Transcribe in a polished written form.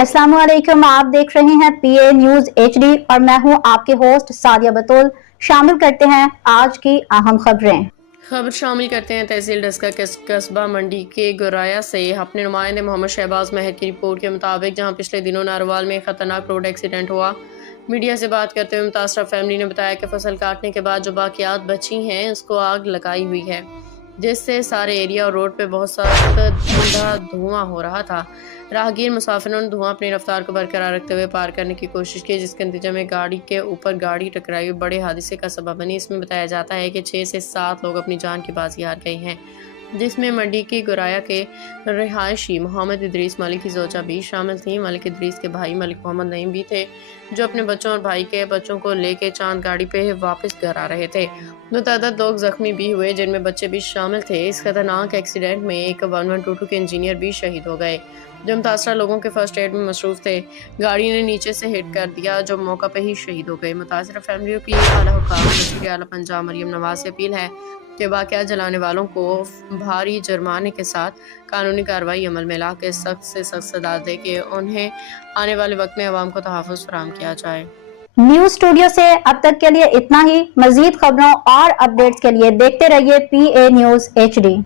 अस्सलाम वालेकुम, आप देख रहे हैं पीए न्यूज एचडी और मैं हूं आपके होस्ट सादिया बतूल। शामिल करते हैं आज की अहम खबर शामिल करते हैं तहसील डस्का के कस्बा मंडी के गुराया से अपने नुमाइंदे मोहम्मद शहबाज महर की रिपोर्ट के मुताबिक, जहां पिछले दिनों नारोवाल में खतरनाक रोड एक्सीडेंट हुआ। मीडिया से बात करते हुए मुतासरा फैमिली ने बताया कि फसल काटने के बाद जो बाकियात बची हैं उसको आग लगाई हुई है, जिससे सारे एरिया और रोड पे बहुत सख्त धुआं हो रहा था। राहगीर मुसाफिरों ने धुआं अपनी रफ्तार को बरकरार रखते हुए पार करने की कोशिश की, जिसके नतीजे में गाड़ी के ऊपर गाड़ी टकराई बड़े हादसे का सबब बनी। इसमें बताया जाता है कि 6 से 7 लोग अपनी जान की बाजी हार गए हैं, जिसमें मंडी की गुराया के रिहायशी मोहम्मद इदरीस मलिक की जोजा भी शामिल थी। मलिक इदरीस के भाई मलिक मोहम्मद नईम भी थे, जो अपने बच्चों और भाई के बच्चों को लेके चांद गाड़ी पे वापस घर आ रहे थे। मुतअद्दिद लोग जख्मी भी हुए, जिनमें बच्चे भी शामिल थे। इस खतरनाक एक्सीडेंट में एक 1122 के इंजीनियर भी शहीद हो गए, जो मुतासरा लोगों के फर्स्ट एड में मसरूफ थे। गाड़ी ने नीचे से हिट कर दिया, जो मौका पे ही शहीद हो गए। मुतासरा फैमिलियों की आला हुकाम वज़ीर आला पंजाब मरियम नवाज से अपील है कि वाक़या जलाने वालों को भारी जुर्माने के साथ कानूनी कार्रवाई अमल में ला के सख्त से सख्त सजा दे के उन्हें आने वाले वक्त में अवाम को तहफ़्फ़ुज़ फराहम किया जाए। न्यूज स्टूडियो से अब तक के लिए इतना ही। मजीद खबरों और अपडेट्स के लिए देखते रहिए पीए न्यूज एचडी।